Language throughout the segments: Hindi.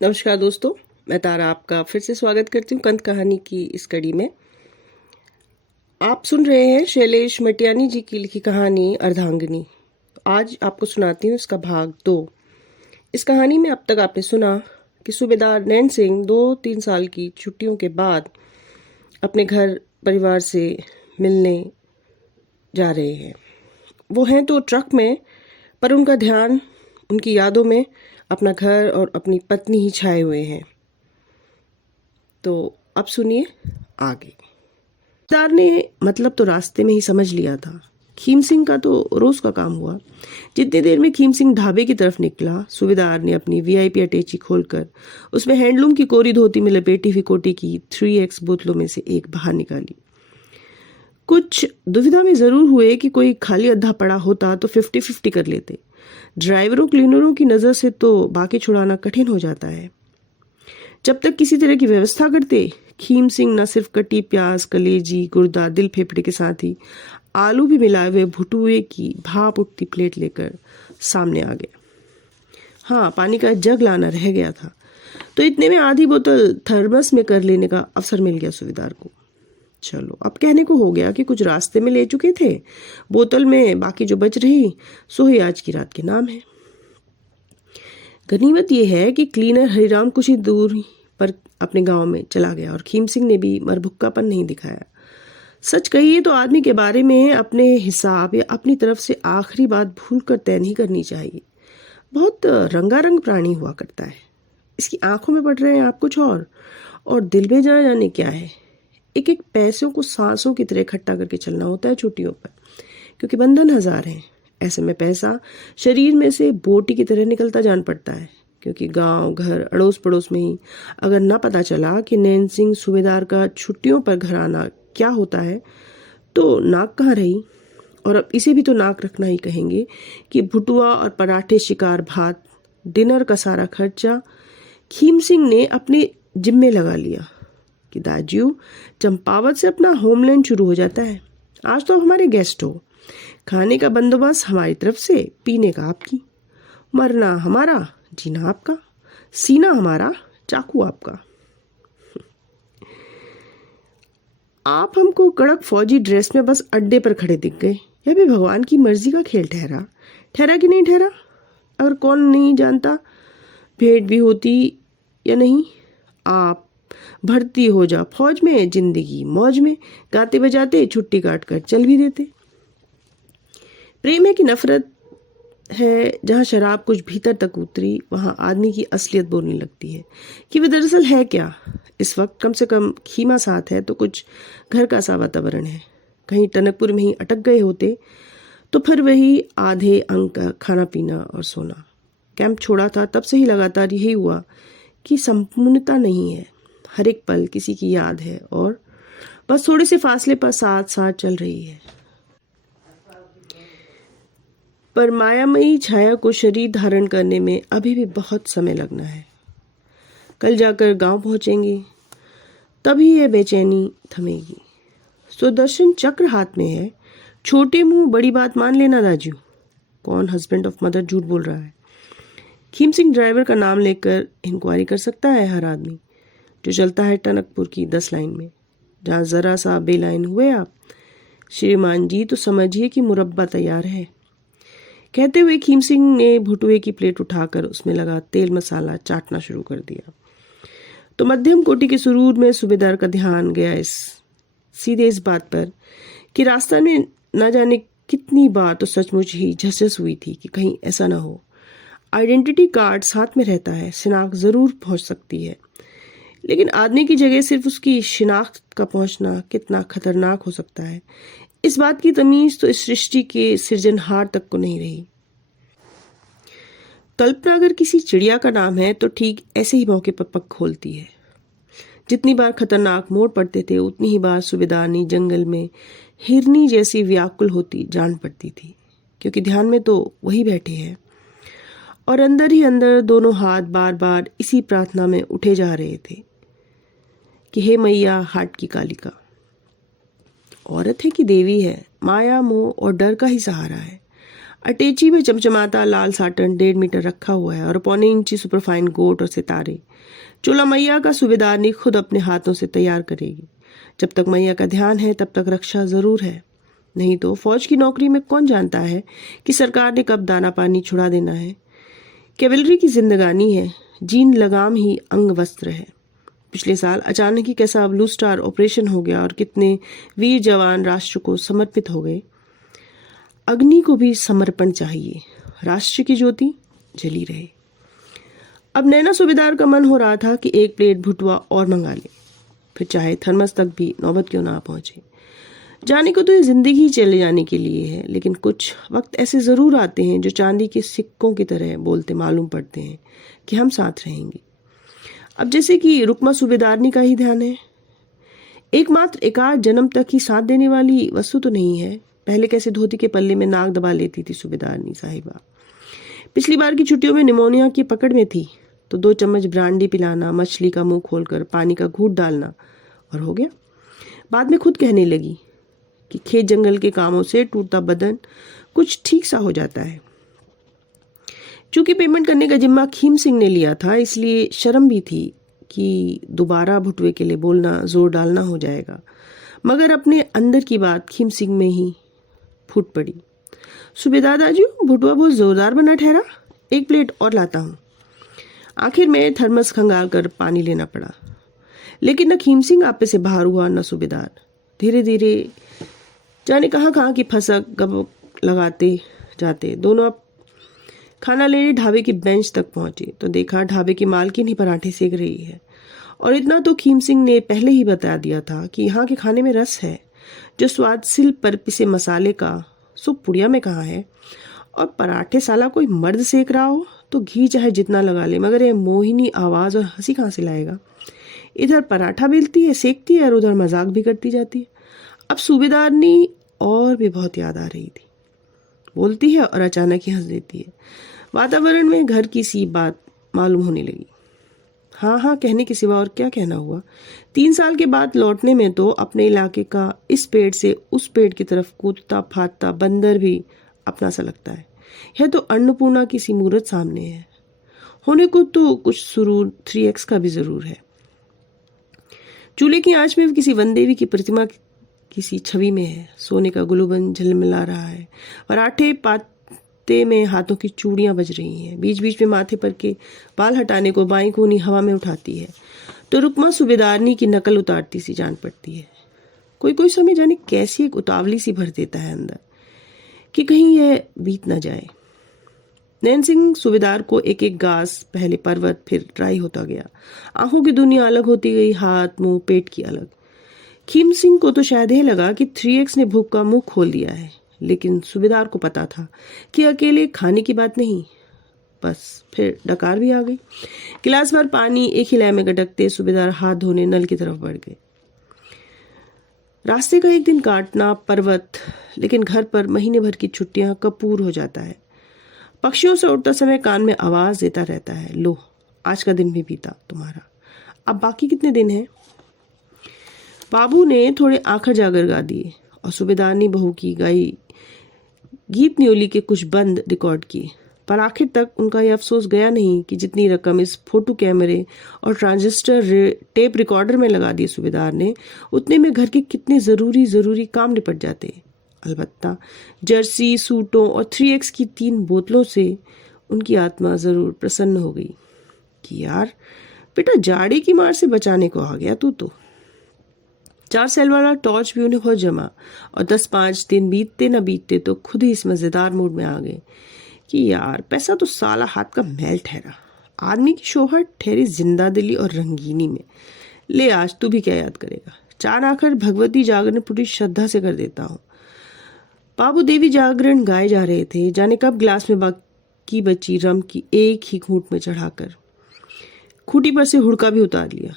नमस्कार दोस्तों, मैं तारा आपका फिर से स्वागत करती हूँ कंद कहानी की इस कड़ी में। आप सुन रहे हैं शैलेश मटियानी जी की लिखी कहानी अर्धांगिनी। आज आपको सुनाती हूँ इसका भाग 2। इस कहानी में अब तक आपने सुना कि सूबेदार नैन सिंह 2-3 साल की छुट्टियों के बाद अपने घर परिवार से मिलने जा रहे हैं। वो हैं तो ट्रक में, पर उनका ध्यान उनकी यादों में अपना घर और अपनी पत्नी ही छाए हुए हैं। तो अब सुनिए आगे। सूबेदार ने मतलब तो रास्ते में ही समझ लिया था। खीम सिंह का तो रोज का काम हुआ। जितनी देर में खीम सिंह ढाबे की तरफ निकला, सूबेदार ने अपनी वीआईपी अटैची खोलकर उसमें हैंडलूम की कोरी धोती में लपेटी हुई कोटी की 3X बोतलों में से एक बाहर निकाली। कुछ दुविधा में जरूर हुए कि कोई खाली अद्धा पड़ा होता तो 50-50 कर लेते। ड्राइवरों क्लीनरों की नज़र से तो बाकी छुड़ाना कठिन हो जाता है। जब तक किसी तरह की व्यवस्था करते, खीम सिंह न सिर्फ कटी प्याज, कलेजी, गुर्दा, दिल फेफड़े के साथ ही आलू भी मिलाए हुए भुटुए की भाप उठती प्लेट लेकर सामने आ गया। हाँ, पानी का जग लाना रह गया था, तो इतने में आधी बोतल थर्मस में कर लेने का अवसर मिल गया सूबेदार को। चलो, अब कहने को हो गया कि कुछ रास्ते में ले चुके थे, बोतल में बाकी जो बच रही सो ही आज की रात के नाम है। गनीमत यह है कि क्लीनर हरिराम कुछ ही दूर पर अपने गांव में चला गया और खीम सिंह ने भी मरभुक्कापन नहीं दिखाया। सच कहिए तो आदमी के बारे में अपने हिसाब या अपनी तरफ से आखिरी बात भूल कर तय नहीं करनी चाहिए। बहुत रंगारंग प्राणी हुआ करता है। इसकी आंखों में पड़ रहे हैं आप कुछ और दिल में जाने क्या है। एक एक पैसों को सांसों की तरह इकट्ठा करके चलना होता है छुट्टियों पर, क्योंकि बंधन हजार हैं। ऐसे में पैसा शरीर में से बोटी की तरह निकलता जान पड़ता है, क्योंकि गांव घर अड़ोस पड़ोस में ही अगर ना पता चला कि नैन सिंह सूबेदार का छुट्टियों पर घर आना क्या होता है तो नाक कहाँ रही। और अब इसे भी तो नाक रखना ही कहेंगे कि भुटुआ और पराठे, शिकार भात, डिनर का सारा खर्चा खीम सिंह ने अपने जिम्मे लगा लिया कि दाजू, चंपावत से अपना होमलैंड शुरू हो जाता है। आज तो आप हमारे गेस्ट हो। खाने का बंदोबस्त हमारी तरफ से, पीने का आपकी। मरना हमारा, जीना आपका। सीना हमारा, चाकू आपका। आप हमको कड़क फौजी ड्रेस में बस अड्डे पर खड़े दिख गए। यह भी भगवान की मर्जी का खेल ठहरा कि नहीं ठहरा। अगर कौन नहीं जानता भेंट भी होती या नहीं। आप भर्ती हो जा फौज में, जिंदगी मौज में, गाते बजाते छुट्टी काट कर चल भी देते। प्रेम है कि नफरत है। जहाँ शराब कुछ भीतर तक उतरी, वहाँ आदमी की असलियत बोलने लगती है कि वे दरअसल है क्या। इस वक्त कम से कम खीमा साथ है तो कुछ घर का सा वातावरण है। कहीं टनकपुर में ही अटक गए होते तो फिर वही आधे अंक का खाना पीना और सोना। कैंप छोड़ा था तब से ही लगातार यही हुआ कि संपूर्णता नहीं है। हर एक पल किसी की याद है और बस थोड़े से फासले पर साथ साथ चल रही है। पर मायामयी छाया को शरीर धारण करने में अभी भी बहुत समय लगना है। कल जाकर गांव पहुंचेंगे, तभी यह बेचैनी थमेगी। सुदर्शन चक्र हाथ में है। छोटे मुंह बड़ी बात मान लेना दाजू। कौन हस्बैंड ऑफ मदर झूठ बोल रहा है। खीम सिंह ड्राइवर का नाम लेकर इंक्वायरी कर सकता है हर आदमी, जो चलता है टनकपुर की 10 लाइन में। जहाँ जरा सा बेलाइन हुए आप, श्रीमान जी, तो समझिए कि मुरब्बा तैयार है। कहते हुए खीम सिंह ने भुटुए की प्लेट उठाकर उसमें लगा तेल मसाला चाटना शुरू कर दिया। तो मध्यम कोटि के सुरूर में सूबेदार का ध्यान गया सीधे इस बात पर कि रास्ता में न जाने कितनी बार तो सचमुच ही झसझस हुई थी कि कहीं ऐसा ना हो। आइडेंटिटी कार्ड साथ में रहता है, शिनाख्त जरूर पहुंच सकती है, लेकिन आदमी की जगह सिर्फ उसकी शिनाख्त का पहुंचना कितना खतरनाक हो सकता है, इस बात की तमीज तो इस सृष्टि के सृजनहार तक को नहीं रही। कल्पना अगर किसी चिड़िया का नाम है तो ठीक ऐसे ही मौके पर पग खोलती है। जितनी बार खतरनाक मोड़ पड़ते थे, उतनी ही बार सूबेदारनी जंगल में हिरनी जैसी व्याकुल होती जान पड़ती थी, क्योंकि ध्यान में तो वही बैठे हैं। और अंदर ही अंदर दोनों हाथ बार बार इसी प्रार्थना में उठे जा रहे थे कि हे मैया हाट की कालिका। औरत है कि देवी है, माया मोह और डर का ही सहारा है। अटैची में चमचमाता लाल साटन 1.5 मीटर रखा हुआ है और 1.25 इंची सुपरफाइन गोट और सितारे चोला मैया का सूबेदारनी खुद अपने हाथों से तैयार करेगी। जब तक मैया का ध्यान है तब तक रक्षा जरूर है, नहीं तो फौज की नौकरी में कौन जानता है कि सरकार ने कब दाना पानी छुड़ा देना है। कैवलरी की जिंदगानी है, जीन लगाम ही अंग वस्त्र है। पिछले साल अचानक ही कैसा ब्लू स्टार ऑपरेशन हो गया और कितने वीर जवान राष्ट्र को समर्पित हो गए। अग्नि को भी समर्पण चाहिए, राष्ट्र की ज्योति जली रहे। अब नैना सूबेदार का मन हो रहा था कि 1 प्लेट भुटवा और मंगा ले, फिर चाहे थर्मस तक भी नौबत क्यों ना पहुंचे। जाने को तो ये जिंदगी चले जाने के लिए है, लेकिन कुछ वक्त ऐसे जरूर आते हैं जो चांदी के सिक्कों की तरह बोलते मालूम पड़ते हैं कि हम साथ रहेंगे। अब जैसे कि रुकमा सूबेदारनी का ही ध्यान है, एकमात्र एकाध जन्म तक ही साथ देने वाली वस्तु तो नहीं है। पहले कैसे धोती के पल्ले में नाक दबा लेती थी सूबेदारनी साहिबा। पिछली बार की छुट्टियों में निमोनिया की पकड़ में थी तो 2 चम्मच ब्रांडी पिलाना, मछली का मुंह खोलकर पानी का घूंट डालना और हो गया। बाद में खुद कहने लगी कि खेत जंगल के कामों से टूटता बदन कुछ ठीक सा हो जाता है। चूंकि पेमेंट करने का जिम्मा खीम सिंह ने लिया था, इसलिए शर्म भी थी कि दोबारा भुटवे के लिए बोलना जोर डालना हो जाएगा, मगर अपने अंदर की बात खीम सिंह में ही फूट पड़ी। सूबेदार दाजू, भुटवा बहुत जोरदार बना ठहरा, 1 प्लेट और लाता हूँ। आखिर में थर्मस खंगाल कर पानी लेना पड़ा, लेकिन न खीम सिंह आपे से बाहर हुआ न सूबेदार। धीरे धीरे जाने कहाँ की फसक गब लगाते जाते दोनों अब खाना लेने ढाबे की बेंच तक पहुंचे तो देखा ढाबे की मालकिन ही पराठे सेक रही है। और इतना तो खीम सिंह ने पहले ही बता दिया था कि यहाँ के खाने में रस है, जो स्वाद सिल पर पिसे मसाले का सुप पुड़िया में कहाँ है। और पराठे साला कोई मर्द सेक रहा हो तो घी चाहे जितना लगा ले, मगर ये मोहिनी आवाज और हंसी कहाँ से लाएगा। इधर पराठा बेलती है, सेकती है और उधर मजाक भी करती जाती है। अब सूबेदारनी और भी बहुत याद आ रही थी, बोलती है और अचानक ही हंस देती है। वातावरण में घर की सी बात मालूम होने लगी। हाँ कहने के सिवा और क्या कहना हुआ। 3 साल के बाद लौटने में तो अपने इलाके का इस पेड़ से उस पेड़ की तरफ कूदता फादता बंदर भी अपना सा लगता है। यह तो अन्नपूर्णा की सी मूरत सामने है। होने को तो कुछ सुरूर 3x का भी जरूर है। चूल्हे की आंच में किसी वनदेवी की प्रतिमा किसी छवि में है। सोने का गुलूबन झलमिला रहा है और आठे पाते में हाथों की चूड़ियां बज रही हैं। बीच बीच में माथे पर के बाल हटाने को बाई कोनी हवा में उठाती है तो रुकमा सूबेदारनी की नकल उतारती सी जान पड़ती है। कोई समय जाने कैसी एक उतावली सी भर देता है अंदर कि कहीं यह बीत न जाए। नैन सिंह सूबेदार को एक एक गास, पहले पर्वत फिर ड्राई होता गया। आंखों की दुनिया अलग होती गई, हाथ मुंह पेट की अलग। खीम सिंह को तो शायद यह लगा कि 3x ने भूख का मुंह खोल दिया है, लेकिन सूबेदार को पता था कि अकेले खाने की बात नहीं। बस फिर डकार भी आ गई। गिलास भर पानी एक ही लय में गटकते सूबेदार हाथ धोने नल की तरफ बढ़ गए। रास्ते का एक दिन काटना पर्वत, लेकिन घर पर महीने भर की छुट्टियां कपूर हो जाता है। पक्षियों से उड़ता समय कान में आवाज देता रहता है, लो आज का दिन भी बीता तुम्हारा, अब बाकी कितने दिन हैं। बाबू ने थोड़े आखर जागर गा दिए और सूबेदारनी बहू की गाई गीत न्योली के कुछ बंद रिकॉर्ड किए, पर आखिर तक उनका यह अफसोस गया नहीं कि जितनी रकम इस फोटो कैमरे और ट्रांजिस्टर टेप रिकॉर्डर में लगा दी सूबेदार ने, उतने में घर के कितने जरूरी काम निपट जाते। अलबत्ता जर्सी सूटों और 3x की 3 बोतलों से उनकी आत्मा जरूर प्रसन्न हो गई कि यार बेटा जाड़े की मार से बचाने को आ गया तू तो। 4 सेल वाला टॉर्च भी उन्हें बहुत जमा और 10-5 दिन बीतते न बीतते तो खुद ही इस मजेदार मूड में आ गए कि यार पैसा तो साला हाथ का मैल ठहरा, आदमी की शोहरत ठहरी जिंदा दिली और रंगीनी में। ले आज तू भी क्या याद करेगा। 4 आखिर भगवती जागरण पूरी श्रद्धा से कर देता हूँ। बाबू देवी जागरण गाए जा रहे थे, जाने कब गिलास में बाकी बची रम की एक ही घूंट में चढ़ाकर खूटी पर से हुड़का भी उतार लिया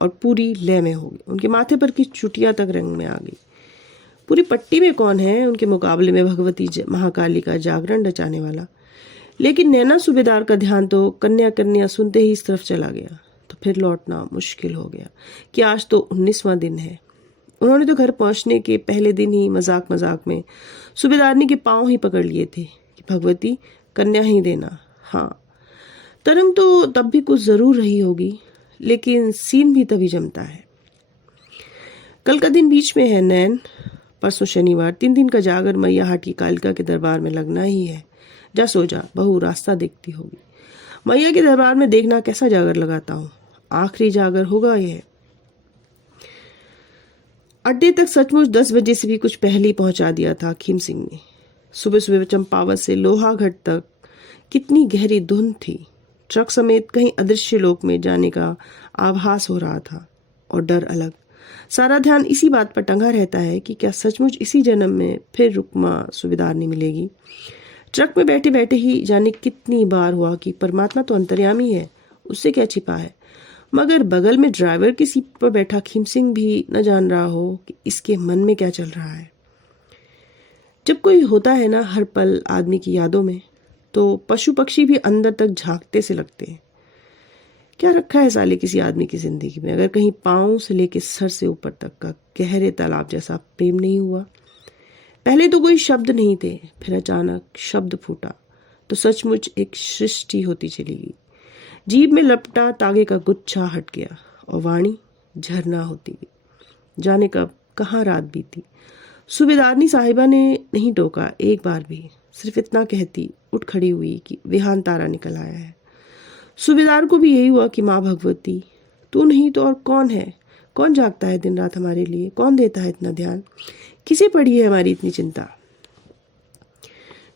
और पूरी लय में हो गई। उनके माथे पर की चुटिया तक रंग में आ गई। पूरी पट्टी में कौन है उनके मुकाबले में भगवती महाकाली का जागरण रचाने वाला। लेकिन नैना सूबेदार का ध्यान तो कन्या सुनते ही इस तरफ चला गया तो फिर लौटना मुश्किल हो गया कि आज तो 19वां दिन है। उन्होंने तो घर पहुंचने के पहले दिन ही मजाक मजाक में सूबेदारनी के पांव ही पकड़ लिए थे कि भगवती कन्या ही देना। हाँ, तरंग तो तब भी कुछ जरूर रही होगी, लेकिन सीन भी तभी जमता है। कल का दिन बीच में है नैन, परसों शनिवार, 3 दिन का जागर मैया हाट की कालिका के दरबार में लगना ही है। जा सो जा, बहू रास्ता देखती होगी। मैया के दरबार में देखना कैसा जागर लगाता हूँ, आखिरी जागर होगा यह। अड्डे तक सचमुच 10 बजे से भी कुछ पहले ही पहुंचा दिया था खीम सिंह ने। सुबह सुबह चंपावत से लोहागढ़ तक कितनी गहरी धुंध थी। ट्रक समेत कहीं अदृश्य लोक में जाने का आभास हो रहा था, और डर अलग। सारा ध्यान इसी बात पर टंगा रहता है कि क्या सचमुच इसी जन्म में फिर रुकमा सूबेदारनी मिलेगी। ट्रक में बैठे बैठे ही जाने कितनी बार हुआ कि परमात्मा तो अंतर्यामी है, उससे क्या छिपा है। मगर बगल में ड्राइवर की सीट पर बैठा खीम सिंह भी न जान रहा हो कि इसके मन में क्या चल रहा है। जब कोई होता है ना हर पल आदमी की यादों में, तो पशु पक्षी भी अंदर तक झांकते से लगते हैं। क्या रखा है साले किसी आदमी की जिंदगी में, अगर कहीं पांव से लेके सर से ऊपर तक का गहरे तालाब जैसा प्रेम नहीं हुआ। पहले तो कोई शब्द नहीं थे, फिर अचानक शब्द फूटा तो सचमुच एक सृष्टि होती चली गई। जीभ में लपटा तागे का गुच्छा हट गया और वाणी झरना होती गई। जाने कब कहाँ रात बीती। सूबेदारनी साहिबा ने नहीं टोका एक बार भी, सिर्फ इतना कहती उठ खड़ी हुई कि विहान तारा निकल आया है। सूबेदार को भी यही हुआ कि माँ भगवती तू नहीं तो और कौन है, कौन जागता है दिन रात हमारे लिए, कौन देता है इतना ध्यान, किसे पड़ी है हमारी इतनी चिंता।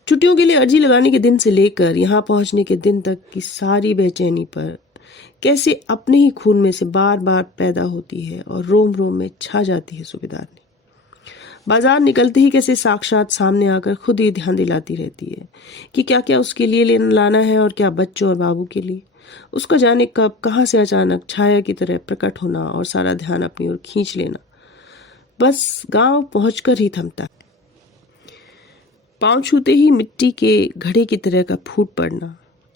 छुट्टियों के लिए अर्जी लगाने के दिन से लेकर यहाँ पहुंचने के दिन तक की सारी बेचैनी पर कैसे अपने ही खून में से बार बार पैदा होती है और रोम रोम में छा जाती है सूबेदारनी। बाजार निकलते ही कैसे साक्षात सामने आकर खुद ही ध्यान दिलाती रहती है कि क्या क्या उसके लिए लेना लाना है और क्या बच्चों और बाबू के लिए। उसका जाने कब कहाँ से अचानक छाया की तरह प्रकट होना और सारा ध्यान अपनी ओर खींच लेना बस गांव पहुंचकर ही थमता। पांव छूते ही मिट्टी के घड़े की तरह का फूट पड़ना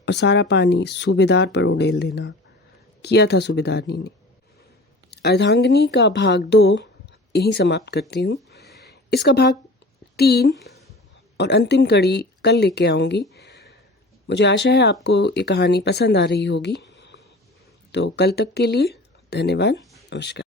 और सारा पानी सूबेदार पर उड़ेल देना किया था सूबेदारनी ने। अर्धांगिनी का भाग 2 यहीं समाप्त करती हूँ। इसका भाग 3 और अंतिम कड़ी कल लेके आऊँगी। मुझे आशा है आपको ये कहानी पसंद आ रही होगी। तो कल तक के लिए धन्यवाद, नमस्कार।